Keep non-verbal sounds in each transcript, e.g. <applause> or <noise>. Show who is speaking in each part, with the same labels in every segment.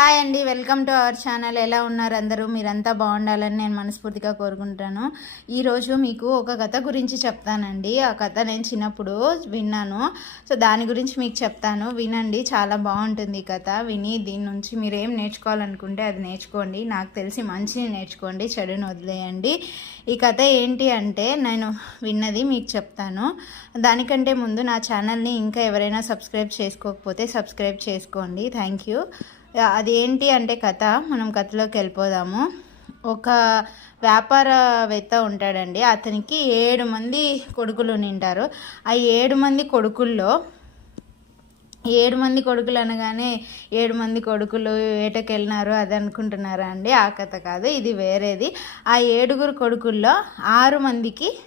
Speaker 1: Hi అండి welcome to our channel. ఎలా ఉన్నారు అందరూ? మీరంతా బాగుండాలని నేను మనస్ఫూర్తిగా కోరుకుంటాను. ఈరోజు మీకు ఒక కథ గురించి చెప్తానండి. ఆ కథ నేను చిన్నప్పుడు విన్నాను. సో దాని గురించి మీకు చెప్తాను. వినండి చాలా బాగుంటుంది ఈ కథ. విని దీని నుంచి మీరు ఏం నేర్చుకోవాలనుకుంటే అది నేర్చుకోండి. నాకు తెలిసి మంచిని నేర్చుకోండి చెడుని వదిలేయండి. ఈ కథ ఏంటి అంటే నేను విన్నది మీకు చెప్తాను. దానికంటే ముందు నా ఛానల్ని ఇంకా ఎవరైనా సబ్స్క్రైబ్ చేసుకోకపోతే సబ్స్క్రైబ్ చేసుకోండి. Thank you. అది ఏంటి అంటే కథ మనం కథలోకి వెళ్ళిపోదాము. ఒక వ్యాపారవేత్త ఉంటాడండి. అతనికి ఏడు మంది కొడుకులు నింటారు ఆ ఏడు మంది కొడుకుల్లో ఏడు మంది కొడుకులు అనగానే ఏడు మంది కొడుకులు వేటకెళ్ళినారు అది అనుకుంటున్నారా అండి? ఆ కథ కాదు ఇది వేరేది. ఆ ఏడుగురు కొడుకుల్లో ఆరు మందికి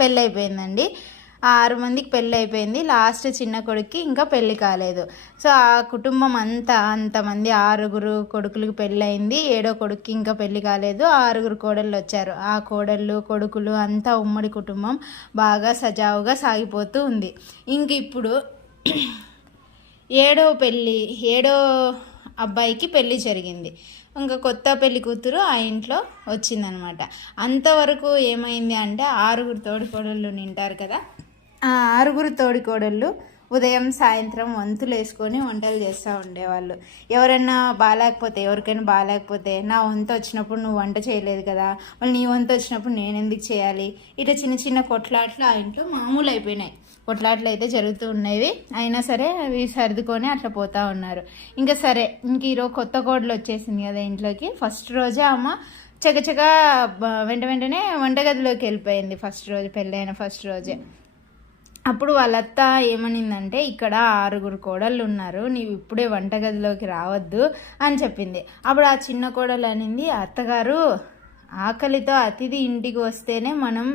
Speaker 1: పెళ్ళైపోయిందండి. ఆ ఆరు మందికి పెళ్ళి అయిపోయింది. లాస్ట్ చిన్న కొడుక్కి ఇంకా పెళ్ళి కాలేదు. సో ఆ కుటుంబం అంతా అంతమంది ఆరుగురు కొడుకులకు పెళ్ళి అయింది ఏడో కొడుక్కి ఇంకా పెళ్ళి కాలేదు. ఆరుగురు కోడళ్ళు వచ్చారు. ఆ కోడళ్ళు కొడుకులు అంతా ఉమ్మడి కుటుంబం బాగా సజావుగా సాగిపోతూ ఉంది. ఇంక ఇప్పుడు ఏడో పెళ్ళి ఏడో అబ్బాయికి పెళ్ళి జరిగింది. ఇంకా కొత్త పెళ్ళి కూతురు ఆ ఇంట్లో వచ్చిందనమాట. అంతవరకు ఏమైంది అంటే ఆరుగురు తోడుకోడళ్ళు నింటారు కదా. ఆ ఆరుగురు తోడికోడళ్ళు ఉదయం సాయంత్రం వంతులు వేసుకొని వంటలు చేస్తూ ఉండేవాళ్ళు. ఎవరైనా బాగాలేకపోతే ఎవరికైనా బాగాలేకపోతే నా వంత వచ్చినప్పుడు నువ్వు వంట చేయలేదు కదా మళ్ళీ నీ వంత వచ్చినప్పుడు నేను ఎందుకు చేయాలి? ఇట్లా చిన్న చిన్న కొట్లాట్లు ఆ ఇంట్లో మామూలు అయిపోయినాయి. కొట్లాట్లు అయితే జరుగుతూ ఉన్నవి. అయినా సరే అవి సర్దుకొని అట్లా పోతూ ఉన్నారు. ఇంకా సరే ఇంక ఈరోజు కొత్త కోడలు వచ్చేసింది కదా ఇంట్లోకి. ఫస్ట్ రోజే అమ్మ చకచక వెంట వెంటనే వంటగదిలోకి వెళ్ళిపోయింది ఫస్ట్ రోజు పెళ్ళైన ఫస్ట్ రోజే. అప్పుడు వాళ్ళత్త ఏమనిందంటే ఇక్కడ ఆరుగురు కోడళ్ళు ఉన్నారు నీవు ఇప్పుడే వంటగదిలోకి రావద్దు అని చెప్పింది. అప్పుడు ఆ చిన్న కోడలు అనింది అత్తగారు ఆకలితో అతిథి ఇంటికి వస్తేనే మనం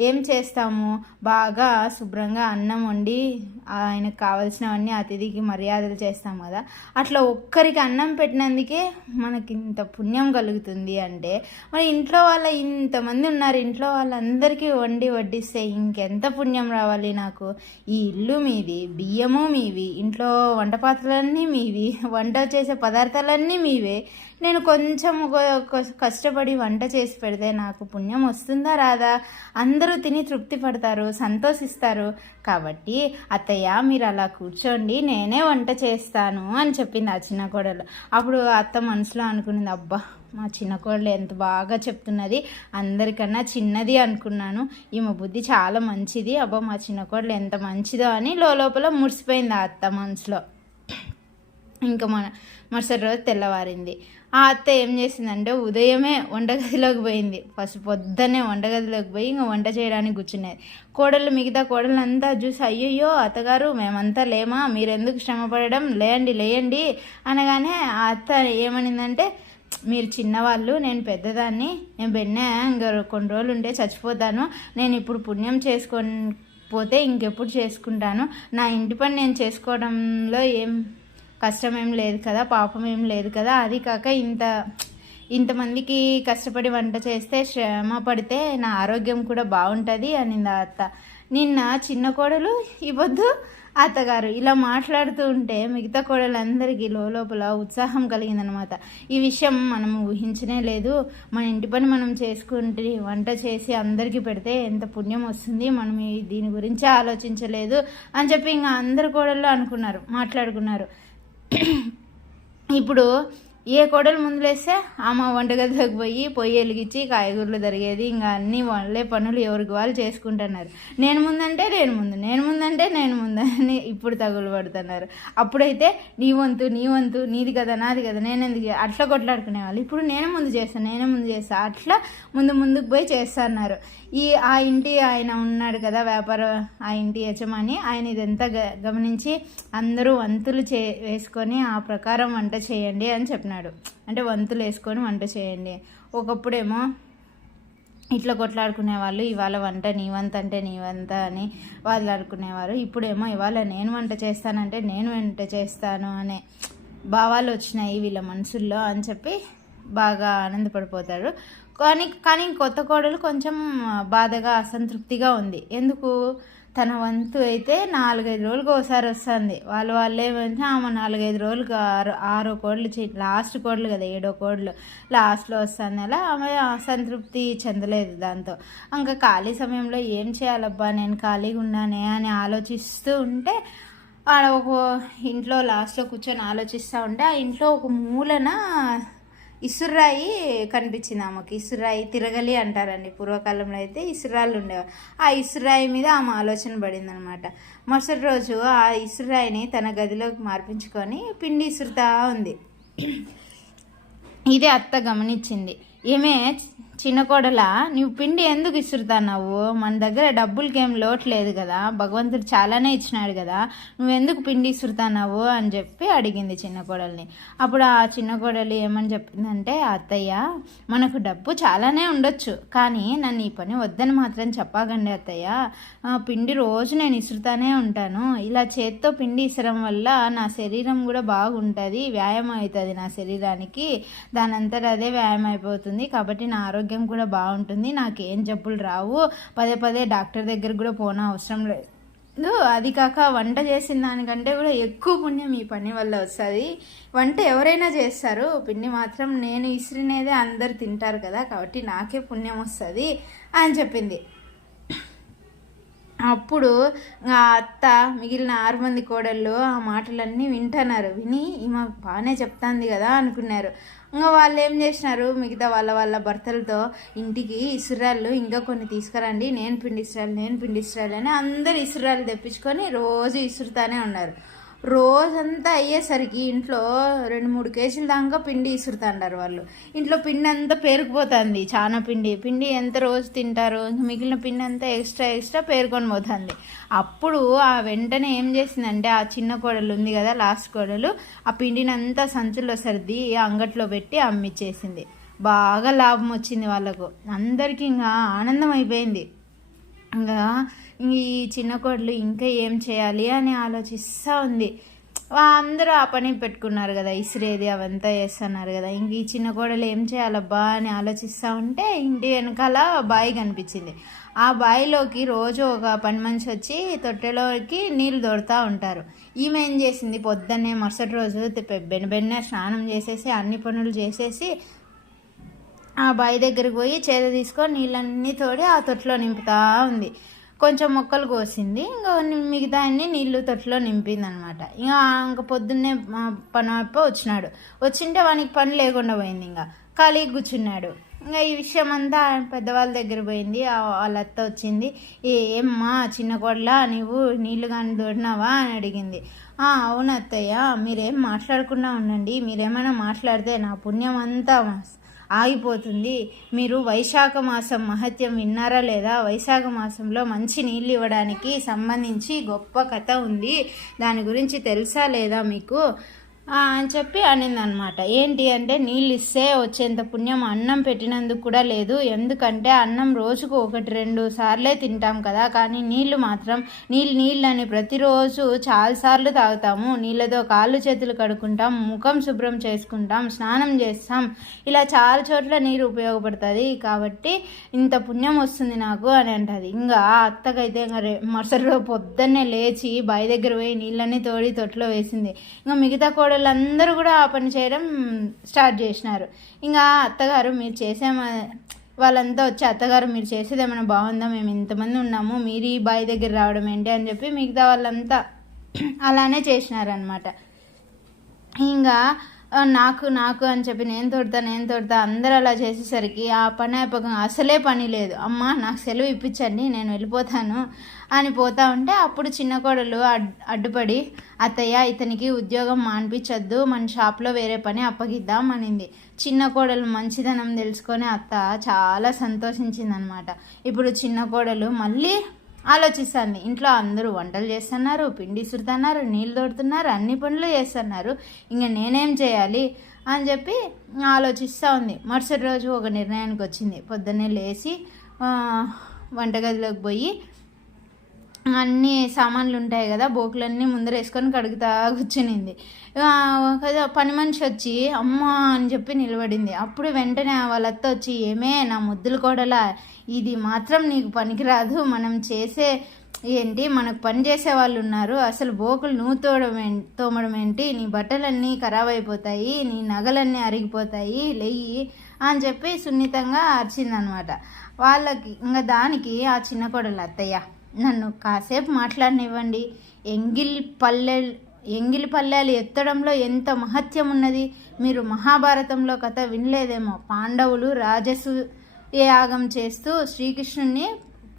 Speaker 1: ఏం చేస్తాము? బాగా శుభ్రంగా అన్నం వండి ఆయనకు కావాల్సినవన్నీ అతిథికి మర్యాదలు చేస్తాం కదా. అట్లా ఒక్కరికి అన్నం పెట్టినందుకే మనకి ఇంత పుణ్యం కలుగుతుంది అంటే మన ఇంట్లో వాళ్ళ ఇంతమంది ఉన్నారు ఇంట్లో వాళ్ళందరికీ వండి వడ్డిస్తే ఇంకెంత పుణ్యం రావాలి నాకు? ఈ ఇల్లు మీది బియ్యము మీవి ఇంట్లో వంట పాత్రలన్నీ మీవి వంట చేసే పదార్థాలన్నీ మీవే. నేను కొంచెం కష్టపడి వంట చేసి పెడితే నాకు పుణ్యం వస్తుందా రాదా? అందరూ తిని తృప్తి పడతారు సంతోషిస్తారు. కాబట్టి అత్తయ్య మీరు అలా కూర్చోండి నేనే వంట చేస్తాను అని చెప్పింది ఆ చిన్న కోడలు. అప్పుడు అత్త మనసులో అనుకున్నది అబ్బా మా చిన్న కోడలు ఎంత బాగా చెప్తున్నది అందరికన్నా చిన్నది అనుకున్నాను. ఈమె బుద్ధి చాలా మంచిది అబ్బా మా చిన్న కోడలు ఎంత మంచిదో అని లోపల మురిసిపోయింది ఆ అత్త మనసులో. ఇంకా మన మరుసటి రోజు తెల్లవారింది. ఆ అత్త ఏం చేసిందంటే ఉదయమే వంటగదిలోకి పోయింది. ఫస్ట్ పొద్దున్నే వంటగదిలోకి పోయి ఇంకా వంట చేయడానికి కూర్చునేది కోడళ్ళు మిగతా కోడలు అంతా చూసి అయ్యయ్యో అత్తగారు మేమంతా లేమా? మీరెందుకు శ్రమ పడడం లేయండి లేయండి అనగానే ఆ అత్త ఏమనిందంటే మీరు చిన్నవాళ్ళు నేను పెద్దదాన్ని నేను బెన్నె ఇంకా కొన్ని రోజులు ఉంటే చచ్చిపోతాను. నేను ఇప్పుడు పుణ్యం చేసుకొని పోతే ఇంకెప్పుడు చేసుకుంటాను. నా ఇంటి పని నేను చేసుకోవడంలో ఏం కష్టం ఏం లేదు కదా పాపం ఏం లేదు కదా అది కాక ఇంత ఇంతమందికి కష్టపడి వంట చేస్తే శ్రమ పడితే నా ఆరోగ్యం కూడా బాగుంటుంది అనింది ఆ అత్త. నిన్న చిన్న కోడలు ఇవ్వద్దు అత్తగారు ఇలా మాట్లాడుతూ ఉంటే మిగతా కోడలందరికీ లోపల ఉత్సాహం కలిగిందనమాట ఈ విషయం మనం ఊహించనే లేదు. మన ఇంటి పని మనం చేసుకుంటే వంట చేసి అందరికీ పెడితే ఎంత పుణ్యం వస్తుంది మనం దీని గురించి ఆలోచించలేదు అని చెప్పి ఇంకా అందరు కోడళ్ళు అనుకున్నారు మాట్లాడుకున్నారు. ఇప్పుడు ఏ కోడలు ముందులేస్తే ఆమె వంటగదిలోకి పోయి పొయ్యి వెలిగించి కాయగూరలు జరిగేది ఇంకా అన్ని వాళ్ళే పనులు ఎవరికి వాళ్ళు చేసుకుంటున్నారు. నేను ముందంటే నేను ముందు నేను ముందంటే నేను ముందు అని ఇప్పుడు తగులు పడుతున్నారు. అప్పుడైతే నీ వంతు నీ వంతు నీది కదా నాది కదా నేను ఎందుకు అట్లా కొట్లాడుకునే వాళ్ళు. ఇప్పుడు నేనే ముందు చేస్తాను నేనే ముందు చేస్తాను అట్లా ముందు ముందుకు పోయి చేస్తున్నారు. ఈ ఆ ఇంటి ఆయన ఉన్నాడు కదా వ్యాపారం ఆ ఇంటి యజమాని ఆయన ఇదంతా గమనించి అందరూ వంతులు చే వేసుకొని ఆ ప్రకారం వంట చేయండి అని చెప్పినారు అన్నాడు అంటే వంతులు వేసుకొని వంట చేయండి. ఒకప్పుడేమో ఇట్లా కొట్లాడుకునే వాళ్ళు ఇవాళ వంట నీ వంత అంటే నీ వంత అని వాళ్ళు అనుకునేవారు. ఇప్పుడేమో ఇవాళ నేను వంట చేస్తానంటే నేను వంట చేస్తాను అనే భావాలు వచ్చినాయి వీళ్ళ మనసుల్లో అని చెప్పి బాగా ఆనందపడిపోతాడు కానీ కానీ కొత్త కోడలు కొంచెం బాధగా అసంతృప్తిగా ఉంది. ఎందుకు? తన వంతు అయితే నాలుగైదు రోజులకు ఒకసారి వస్తుంది. వాళ్ళు వాళ్ళు ఏమంటే ఆమె నాలుగైదు రోజులకు ఆరు ఆరో కోళ్ళు లాస్ట్ కోళ్ళు కదా ఏడో కోళ్ళు లాస్ట్లో వస్తుంది అలా ఆమె సంతృప్తి చెందలేదు దాంతో. ఇంకా ఖాళీ సమయంలో ఏం చేయాలబ్బా నేను ఖాళీగా ఉన్నానే అని ఆలోచిస్తూ ఉంటే ఆడ ఒక ఇంట్లో లాస్ట్లో కూర్చొని ఆలోచిస్తూ ఉంటే ఆ ఇంట్లో ఒక మూలన ఇసురాయి కనిపించింది ఆమెకి. ఇసురాయి తిరగలి అంటారండి. పూర్వకాలంలో అయితే ఇసురాళ్ళు ఉండేవారు. ఆ ఇసురాయి మీద ఆమె ఆలోచన పడింది అనమాట మరుసటి రోజు ఆ ఇసురాయిని తన గదిలోకి మార్పించుకొని పిండి ఇసురుతా ఉంది. ఇది అత్త గమనించింది. ఏమే చిన్న కోడల నువ్వు పిండి ఎందుకు ఇసురుతున్నావు? మన దగ్గర డబ్బులకి ఏం లోటు లేదు కదా. భగవంతుడు చాలానే ఇచ్చినాడు కదా. నువ్వు ఎందుకు పిండి ఇసురుతున్నావు? అని చెప్పి అడిగింది చిన్న కోడల్ని. అప్పుడు ఆ చిన్న కోడలు ఏమని చెప్పిందంటే అత్తయ్య మనకు డబ్బు చాలానే ఉండొచ్చు కానీ నన్ను ఈ పని వద్దని మాత్రం చెప్పకండి అత్తయ్య. పిండి రోజు నేను ఇసురుతానే ఉంటాను. ఇలా చేత్తో పిండి ఇసరం వల్ల నా శరీరం కూడా బాగుంటుంది వ్యాయామం అవుతుంది నా శరీరానికి. దానంతట అదే వ్యాయామం అయిపోతుంది కాబట్టి నా ఆరోగ్యం ఆరోగ్యం కూడా బాగుంటుంది. నాకు ఏం జబ్బులు రావు. పదే పదే డాక్టర్ దగ్గర కూడా పోన అవసరం లేదు. అది కాక వంట చేసిన దానికంటే కూడా ఎక్కువ పుణ్యం ఈ పని వల్ల వస్తుంది. వంట ఎవరైనా చేస్తారు. పిండి మాత్రం నేను ఇసిరినేదే అందరు తింటారు కదా. కాబట్టి నాకే పుణ్యం వస్తుంది అని చెప్పింది. అప్పుడు ఆ అత్త మిగిలిన ఆరు మంది కోడళ్ళు ఆ మాటలన్నీ వింటున్నారు. విని ఈమె బాగానే చెప్తాంది కదా అనుకున్నారు. ఇంకా వాళ్ళు ఏం చేసినారు? మిగతా వాళ్ళ వాళ్ళ భర్తలతో ఇంటికి ఇసురాళ్ళు ఇంకా కొన్ని తీసుకురండి నేను పిండి నేను పిండి అని అందరు ఇసురాలు తెప్పించుకొని రోజు ఇసురుతానే ఉన్నారు. రోజంతా అయ్యేసరికి ఇంట్లో రెండు మూడు కేజీల దాకా పిండి ఇసురుతాండారు వాళ్ళు. ఇంట్లో పిండి అంతా పేరుకుపోతుంది. చాలా పిండి. పిండి ఎంత రోజు తింటారు? ఇంక మిగిలిన పిండి అంతా ఎక్స్ట్రా ఎక్స్ట్రా పేరుకొని పోతుంది. అప్పుడు ఆ వెంటనే ఏం చేసిందంటే ఆ చిన్న కోడలు ఉంది కదా లాస్ట్ కోడలు ఆ పిండిని అంతా సంచుల్లో సర్ది అంగట్లో పెట్టి అమ్మిచ్చేసింది. బాగా లాభం వచ్చింది వాళ్ళకు. అందరికీ ఇంకా ఆనందం అయిపోయింది. ఇంకా ఈ చిన్న కోడలు ఇంకా ఏం చేయాలి అని ఆలోచిస్తూ ఉంది. అందరూ ఆ పని పెట్టుకున్నారు కదా ఇసిరేది అవంతా చేస్తున్నారు కదా. ఇంక ఈ చిన్న కోడలు ఏం చేయాలబ్బా అని ఆలోచిస్తూ ఉంటే ఇంటి వెనకాల బావి కనిపించింది. ఆ బావిలోకి రోజు ఒక పని మనిషి వచ్చి తొట్టెలోకి నీళ్ళు దొరుతూ ఉంటారు. ఈమె ఏం చేసింది? పొద్దున్నే మరుసటి రోజు బెన్న బెన్న స్నానం చేసేసి అన్ని పనులు చేసేసి ఆ బావి దగ్గరికి పోయి చేద తీసుకొని నీళ్ళన్నీ తోడి ఆ తొట్టెలో నింపుతూ ఉంది. కొంచెం మొక్కలు కోసింది. ఇంకా మిగతా అన్ని నీళ్ళు తొట్టులో నింపింది అనమాట ఇంకా ఇంక పొద్దున్నే పని అప్ప వచ్చినాడు. వచ్చింటే వానికి పని లేకుండా పోయింది ఇంకా ఖాళీ కూర్చున్నాడు. ఇంకా ఈ విషయం అంతా పెద్దవాళ్ళ దగ్గర పోయింది. వాళ్ళ అత్త వచ్చింది. ఏమ్మా చిన్న కోడల నీవు నీళ్ళు కానీ దొరినావా అని అడిగింది. అవును అత్తయ్య మీరేం మాట్లాడకుండా ఉండండి. మీరేమైనా మాట్లాడితే నా పుణ్యం అంతా ఆగిపోతుంది. మీరు వైశాఖ మాసం మహత్యం విన్నారా లేదా? వైశాఖ మాసంలో మంచి నీళ్ళు ఇవ్వడానికి సంబంధించి గొప్ప కథ ఉంది. దాని గురించి తెలుసా లేదా మీకు? అని చెప్పి అనిందనమాట. ఏంటి అంటే నీళ్ళు ఇస్తే వచ్చేంత పుణ్యం అన్నం పెట్టినందుకు కూడా లేదు. ఎందుకంటే అన్నం రోజుకు ఒకటి రెండు సార్లే తింటాం కదా. కానీ నీళ్ళు మాత్రం నీళ్ళు నీళ్ళని ప్రతిరోజు చాలాసార్లు తాగుతాము. నీళ్ళతో కాళ్ళు చేతులు కడుక్కుంటాం ముఖం శుభ్రం చేసుకుంటాం స్నానం చేస్తాం. ఇలా చాలా చోట్ల నీరు ఉపయోగపడుతుంది. కాబట్టి ఇంత పుణ్యం వస్తుంది నాకు అని అంటుంది. ఇంకా అత్తకైతే ఇంకా మరుసటి రోజు పొద్దున్నే లేచి బావి దగ్గర పోయి నీళ్ళని తోడి తొట్లో వేసింది. ఇంకా మిగతా కూడా వాళ్ళందరూ కూడా ఆ పని చేయడం స్టార్ట్ చేసినారు. ఇంకా అత్తగారు మీరు చేసే వాళ్ళంతా వచ్చి అత్తగారు మీరు చేసేది ఏమైనా బాగుందా? మేము ఇంతమంది ఉన్నాము మీరు ఈ బావి దగ్గర రావడం ఏంటి అని చెప్పి మిగతా వాళ్ళంతా <clears throat> అలానే చేసినారనమాట ఇంకా నాకు నాకు అని చెప్పి నేను తోడతా నేను తోడతా అందరూ అలా చేసేసరికి ఆ పని అయిపోక అసలే పని లేదు. అమ్మ నాకు సెలవు ఇప్పించండి నేను వెళ్ళిపోతాను అని పోతా ఉంటే అప్పుడు చిన్న కోడలు అడ్ అడ్డుపడి అత్తయ్య ఇతనికి ఉద్యోగం మాన్పించొద్దు మన షాప్లో వేరే పని అప్పగిద్దాం అనింది. చిన్న కోడలు మంచిదనం తెలుసుకొని అత్త చాలా సంతోషించిందనమాట. ఇప్పుడు చిన్న కోడలు మళ్ళీ ఆలోచిస్తాను ఇంట్లో అందరూ వంటలు చేస్తున్నారు పిండి సుడుతున్నారు నీళ్ళు తోడుతున్నారు అన్ని పనులు చేస్తున్నారు. ఇంకా నేనేం చేయాలి అని చెప్పి ఆలోచిస్తూ ఉంది. మరుసటి రోజు ఒక నిర్ణయానికి వచ్చింది. పొద్దున్నే లేచి వంటగదిలోకి పోయి అన్ని సామాన్లు ఉంటాయి కదా బోకులన్నీ ముందర వేసుకొని కడుగుతా కూర్చునింది. ఒక పని మనిషి వచ్చి అమ్మ అని చెప్పి నిలబడింది. అప్పుడు వెంటనే వాళ్ళ అత్త వచ్చి ఏమే నా ముద్దులు కోడలా ఇది మాత్రం నీకు పనికిరాదు. మనం చేసే ఏంటి మనకు పని చేసే వాళ్ళు ఉన్నారు. అసలు బోకులు నువ్వు తోడమే తోమడం ఏంటి? నీ బట్టలన్నీ ఖరాబ్ అయిపోతాయి నీ నగలన్నీ అరిగిపోతాయి లెయ్యి అని చెప్పి సున్నితంగా అరిచిందనమాట. వాళ్ళకి ఇంకా దానికి ఆ చిన్న కోడలు అత్తయ్య. నన్ను కాసేపు మాట్లాడనివ్వండి. ఎంగిల్ పల్లె ఎంగిలి పల్లెలు ఎత్తడంలో ఎంత మహత్యం ఉన్నది? మీరు మహాభారతంలో కథ వినలేదేమో. పాండవులు రాజసు యాగం చేస్తూ శ్రీకృష్ణుని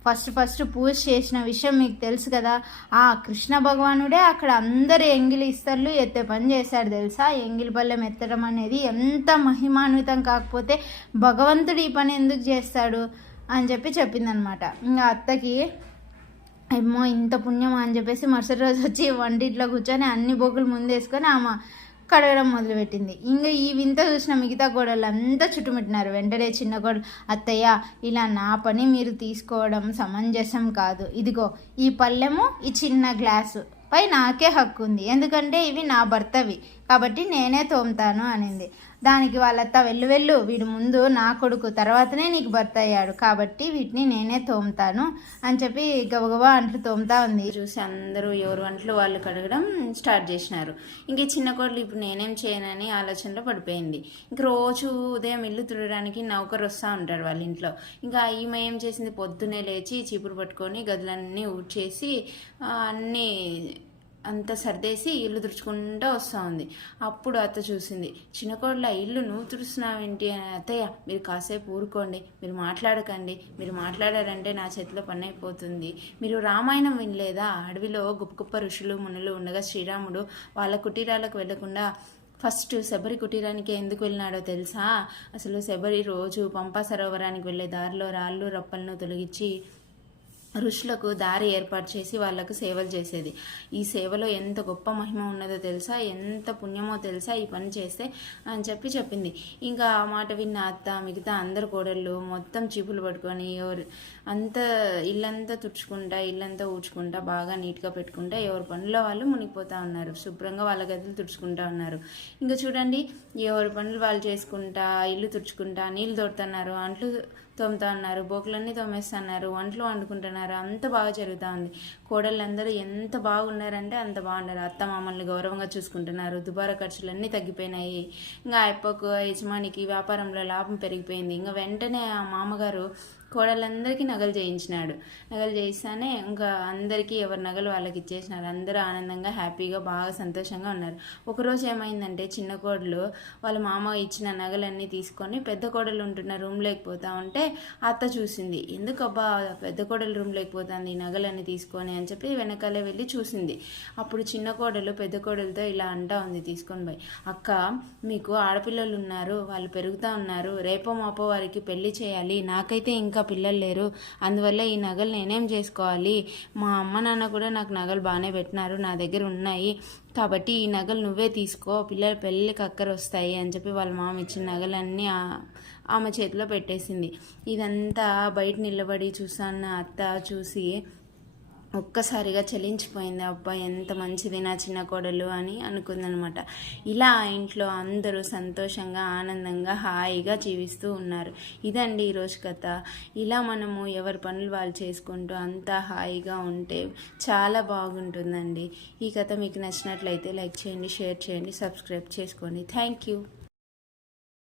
Speaker 1: ఫస్ట్ ఫస్ట్ పూజ చేసిన విషయం మీకు తెలుసు కదా. ఆ కృష్ణ భగవానుడే అక్కడ అందరు ఎంగిలి ఇస్తర్లు ఎత్తే పని చేశాడు తెలుసా? ఎంగిలి పల్లెం ఎత్తడం అనేది ఎంత మహిమాన్వితం కాకపోతే భగవంతుడు ఈ పని ఎందుకు చేస్తాడు? అని చెప్పి చెప్పిందనమాట. ఇంకా అత్తకి ఏమో ఇంత పుణ్యమా అని చెప్పేసి మరుసటి రోజు వచ్చి వంటిట్లో కూర్చొని అన్ని బొగ్గులు ముందేసుకొని ఆమె కడగడం మొదలుపెట్టింది. ఇంకా ఈ వింత చూసిన మిగతా గోడలు అంతా చుట్టుముట్టినారు. వెంటనే చిన్న గోడలు అత్తయ్య ఇలా నా పని మీరు తీసుకోవడం సమంజసం కాదు. ఇదిగో ఈ పళ్ళెము ఈ చిన్న గ్లాసు. పై నాకే హక్కు ఉంది ఎందుకంటే ఇవి నా భర్తవి. కాబట్టి నేనే తోముతాను అనింది. దానికి వాళ్ళత్త వెళ్ళు వెళ్ళు వీడు ముందు నా కొడుకు తర్వాతనే నీకు భర్త అయ్యాడు కాబట్టి వీటిని నేనే తోముతాను అని చెప్పి గబగబా అంట్లు తోముతా ఉంది. చూసి అందరూ ఎవరు అంట్లు వాళ్ళు కడగడం స్టార్ట్ చేసినారు. ఇంక చిన్న కోడలు ఇప్పుడు నేనేం చేయనని ఆలోచనలో పడిపోయింది. ఇంక రోజు ఉదయం ఇల్లు తుడడానికి నౌకరు వస్తూ ఉంటాడు వాళ్ళ ఇంట్లో. ఇంకా ఈమె ఏం చేసింది? పొద్దునే లేచి చీపురు పట్టుకొని గదులన్నీ ఊడ్చేసి అన్నీ అంత సర్దేసి ఇల్లు తుడుచుకుంటూ వస్తూ ఉంది. అప్పుడు అత్త చూసింది చిన్నకోడల ఇల్లు నువ్వు తుడుస్తున్నావేంటి? అని అత్తయ్య మీరు కాసేపు ఊరుకోండి మీరు మాట్లాడకండి మీరు మాట్లాడారంటే నా చేతిలో పని అయిపోతుంది మీరు రామాయణం వినలేదా? అడవిలో గొప్ప గొప్ప ఋషులు మునులు ఉండగా శ్రీరాముడు వాళ్ళ కుటీరాలకు వెళ్ళకుండా ఫస్ట్ శబరి కుటీరానికి ఎందుకు వెళ్ళినాడో తెలుసా? అసలు శబరి రోజు పంపా సరోవరానికి వెళ్ళే దారిలో రాళ్ళు రప్పలను తొలగించి ఋషులకు దారి ఏర్పాటు చేసి వాళ్ళకు సేవలు చేసేది. ఈ సేవలో ఎంత గొప్ప మహిమ ఉన్నదో తెలుసా? ఎంత పుణ్యమో తెలుసా? ఈ పని చేస్తే అని చెప్పి చెప్పింది. ఇంకా ఆ మాట విన్న అత్త మిగతా అందరు కోడళ్ళు మొత్తం చీపులు పట్టుకొని ఎవరు అంత ఇల్లంతా తుడుచుకుంటా ఇల్లంతా ఊడ్చుకుంటా బాగా నీట్గా పెట్టుకుంటా ఎవరి పనుల్లో వాళ్ళు మునిగిపోతూ ఉన్నారు. శుభ్రంగా వాళ్ళ గదులు తుడుచుకుంటా ఉన్నారు. ఇంకా చూడండి ఎవరి పనులు వాళ్ళు చేసుకుంటా ఇల్లు తుడుచుకుంటా నీళ్ళు తోడుతున్నారు అంట్లు తోముతా ఉన్నారు బోకులన్నీ తోమేస్తున్నారు వంటలు వండుకుంటున్నారు. అంత బాగా జరుగుతూ ఉంది. కోడళ్ళందరూ ఎంత బాగున్నారంటే అంత బాగున్నారు. అత్త మామల్ని గౌరవంగా చూసుకుంటున్నారు. దుబారా ఖర్చులన్నీ తగ్గిపోయినాయి. ఇంకా అయిపోకు యజమానికి వ్యాపారంలో లాభం పెరిగిపోయింది. ఇంకా వెంటనే ఆ మామగారు కోడళ్ళందరికీ నగలు చేయించినాడు. నగలు చేయిస్తానే ఇంకా అందరికీ ఎవరి నగలు వాళ్ళకి ఇచ్చేసినారు. అందరూ ఆనందంగా హ్యాపీగా బాగా సంతోషంగా ఉన్నారు. ఒకరోజు ఏమైందంటే చిన్న కోడలు వాళ్ళ మామ ఇచ్చిన నగలన్నీ తీసుకొని పెద్ద కోడలు ఉంటున్న రూమ్ పోతా ఉంటే అత్త చూసింది. ఎందుకు అబ్బా పెద్ద కోడలు రూమ్ లేకపోతుంది ఈ నగలన్నీ తీసుకొని అని చెప్పి వెనకాలే వెళ్ళి చూసింది. అప్పుడు చిన్న కోడలు పెద్ద కోడలతో ఇలా అంటా ఉంది తీసుకొని పోయి. అక్క మీకు ఆడపిల్లలు ఉన్నారు వాళ్ళు పెరుగుతూ ఉన్నారు. రేపో మాపో వారికి పెళ్ళి చేయాలి. నాకైతే ఇంకా పిల్లలు లేరు. అందువల్ల ఈ నగలు నేనేం చేసుకోవాలి? మా అమ్మ నాన్న కూడా నాకు నగలు బాగానే పెట్టినారు. నా దగ్గర ఉన్నాయి. కాబట్టి ఈ నగలు నువ్వే తీసుకో. పిల్లల పెళ్ళికి అక్కర వస్తాయి అని చెప్పి వాళ్ళ మామ ఇచ్చిన నగలన్నీ ఆమె చేతిలో పెట్టేసింది. ఇదంతా బయట నిలబడి చూసాన్న అత్త చూసి ఒక్కసారిగా చలించిపోయింది అబ్బా ఎంత మంచిది నా చిన్న కోడలు అని అనుకుందనమాట. ఇలా ఆ ఇంట్లో అందరూ సంతోషంగా ఆనందంగా హాయిగా జీవిస్తూ ఉన్నారు. ఇదండి ఈరోజు కథ. ఇలా మనము ఎవరి పనులు వాళ్ళు చేసుకుంటూ అంతా హాయిగా ఉంటే చాలా బాగుంటుందండి. ఈ కథ మీకు నచ్చినట్లయితే లైక్ చేయండి షేర్ చేయండి సబ్స్క్రైబ్ చేసుకోండి. Thank you.